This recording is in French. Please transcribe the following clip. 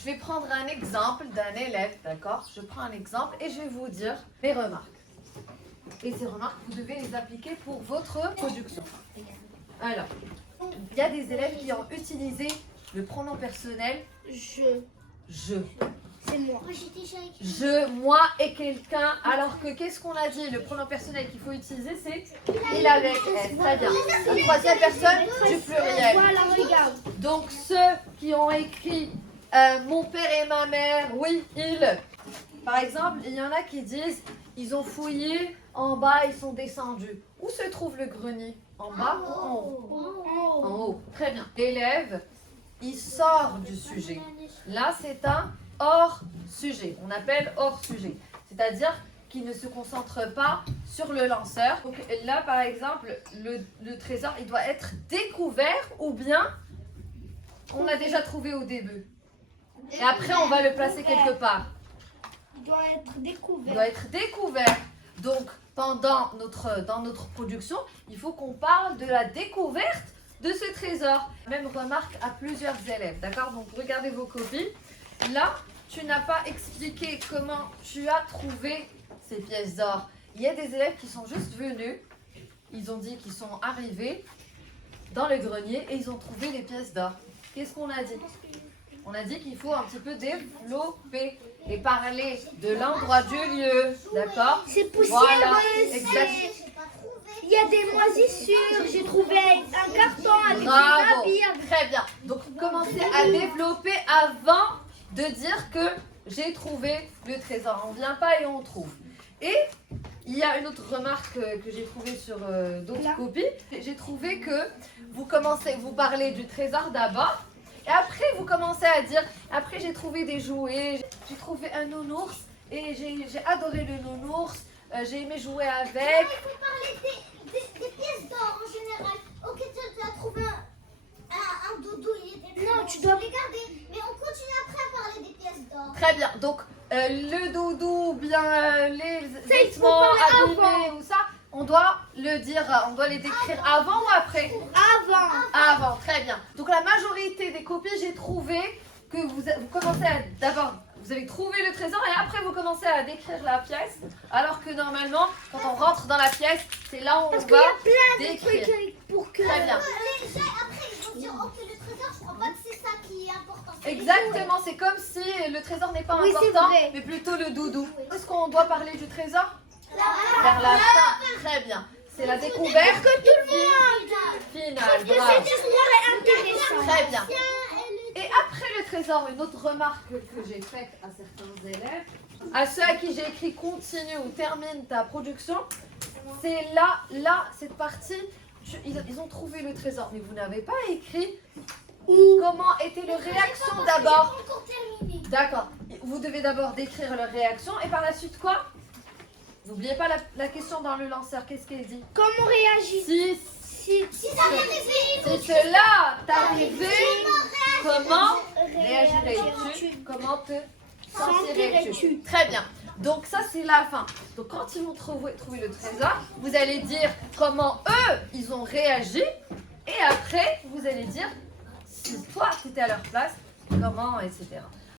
je vais prendre un exemple d'un élève, d'accord? Je prends un exemple et je vais vous dire mes remarques. Et ces remarques, vous devez les appliquer pour votre production. Alors, il y a des élèves qui ont utilisé le pronom personnel Je. C'est moi. je, moi et quelqu'un. Alors que qu'est-ce qu'on a dit? Le pronom personnel qu'il faut utiliser, c'est il avec S. Très bien. La troisième personne du pluriel. Voilà, regarde. Donc ceux qui ont écrit mon père et ma mère, oui, ils. Par exemple, il y en a qui disent ils ont fouillé en bas, ils sont descendus. Où se trouve le grenier? En bas ou en haut? En haut. Très bien. L'élève, il sort du sujet. Là, c'est un hors sujet. On appelle hors sujet. C'est-à-dire qu'il ne se concentre pas sur le lanceur. Donc là, par exemple, le trésor, il doit être découvert ou bien on l'a déjà trouvé au début. Et après, on va le placer quelque part. Il doit être découvert. Il doit être découvert. Donc, dans notre production, il faut qu'on parle de la découverte de ce trésor. Même remarque à plusieurs élèves, d'accord? Donc, regardez vos copies. Là, tu n'as pas expliqué comment tu as trouvé ces pièces d'or. Il y a des élèves qui sont juste venus. Ils ont dit qu'ils sont arrivés dans le grenier et ils ont trouvé les pièces d'or. Qu'est-ce qu'on a dit? On a dit qu'il faut un petit peu développer et parler de l'endroit du lieu, d'accord? C'est poussiéreux. Voilà, exact. Il y a des moisissures. J'ai trouvé un carton avec Bravo, des habits. très bien. Donc commencez à développer avant de dire que j'ai trouvé le trésor. On ne vient pas et on trouve. Et il y a une autre remarque que j'ai trouvée sur d'autres copies. J'ai trouvé que vous parlez du trésor d'abord. Et après, vous commencez à dire, après j'ai trouvé des jouets, j'ai trouvé un nounours et j'ai adoré le nounours, j'ai aimé jouer avec. Il faut parler des pièces d'or en général. Ok, tu as trouvé un doudou, il était Non, bon, tu dois les garder. Mais on continue après à parler des pièces d'or. Très bien, donc le doudou, bien les Ça, il faut vêtements parler abîmés ou ça, on doit le dire, on doit les décrire avant ou après? Avant. Avant, très bien. Donc la majorité des copies, j'ai trouvé que vous commencez à d'abord, vous avez trouvé le trésor et après vous commencez à décrire la pièce. Alors que normalement, quand on rentre dans la pièce, c'est là où on Parce qu'il y va a plein de décrire. trucs pour que. Très bien. Après, ils vont dire, ok, le trésor, je crois pas que c'est ça qui est important. Exactement, c'est comme si le trésor n'est pas Oui, c'est important, vrai. mais plutôt le doudou. Est-ce qu'on doit parler du trésor? Là, Vers la fin. Très bien. C'est la découverte Que tout le monde. finale. Que Bravo. cette histoire est intéressante. Très bien. Et après le trésor, une autre remarque que j'ai faite à certains élèves, à ceux à qui j'ai écrit continue ou termine ta production, c'est là, cette partie, ils ont trouvé le trésor, mais vous n'avez pas écrit comment était leur réaction d'abord. encore terminé. D'accord. Vous devez d'abord décrire leur réaction et par la suite quoi? N'oubliez pas la question dans le lanceur, qu'est-ce qu'elle dit? Comment réagir? Si ça m'est arrivé, cela t'arrivait, comment réagirais-tu? Comment te sentirais-tu? Sentirais-tu? Très bien. Donc ça c'est la fin. Donc quand ils vont trouver le trésor, vous allez dire comment eux ils ont réagi et après vous allez dire si toi tu étais à leur place, comment, etc.